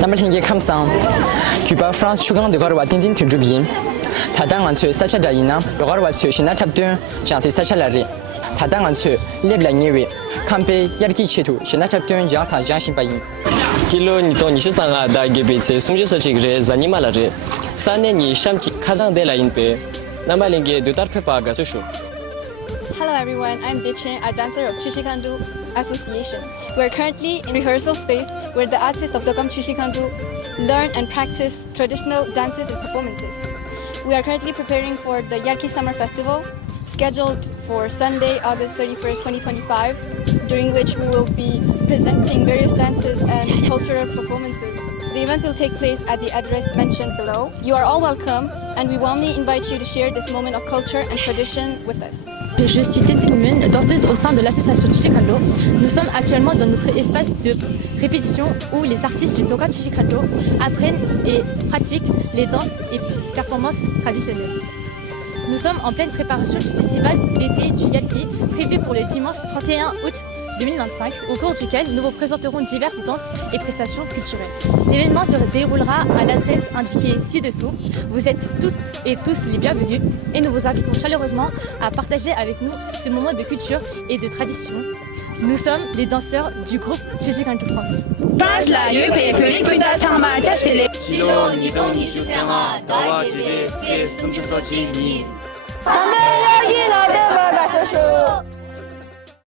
那么听见看上，去把 France 出港的话的话，天天去这边，他当然去撒切的伊呢，的话的话去现在差不多，像是撒切来的，他当然去列不来年位，看被亚的切图，现在差不多讲他讲新白音。Kilo ni to ni shi sanga da gebe tse sungje so chig re zani mala re. Sane ni shamchi khazang de la in pe. Namalinge de tar phepa ga su shu. Hello everyone, I'm Dichin, a dancer of Chushikandu Association. We're currently in rehearsal space where the artists of dokhamchushi learn and practice traditional dances and performances. We are currently preparing for the Yarki Summer Festival, scheduled for Sunday, August 31st, 2025, during which we will be presenting various dances and cultural performances. The event will take place at the address mentioned below. You are all welcome, and we warmly invite you to share this moment of culture and tradition with us. Je suis Tenzin Moon, danseuse au sein de l'association Chushikandu. Nous sommes actuellement dans notre espace de répétition où les artistes du Dokkan Chushikandu apprennent et pratiquent les danses et performances traditionnelles. Nous sommes en pleine préparation du festival d'été du Yalki, prévu pour le dimanche 31 août 2025, au cours duquel nous vous présenterons diverses danses et prestations culturelles. L'événement se déroulera à l'adresse indiquée ci-dessous. Vous êtes toutes et tous les bienvenus et nous vous invitons chaleureusement à partager avec nous ce moment de culture et de tradition. Nous sommes les danseurs du groupe Chushikandu France. France la yupe puri puda sama jashile. Shilo ni dong ni shutema da gebe tse sumju so jin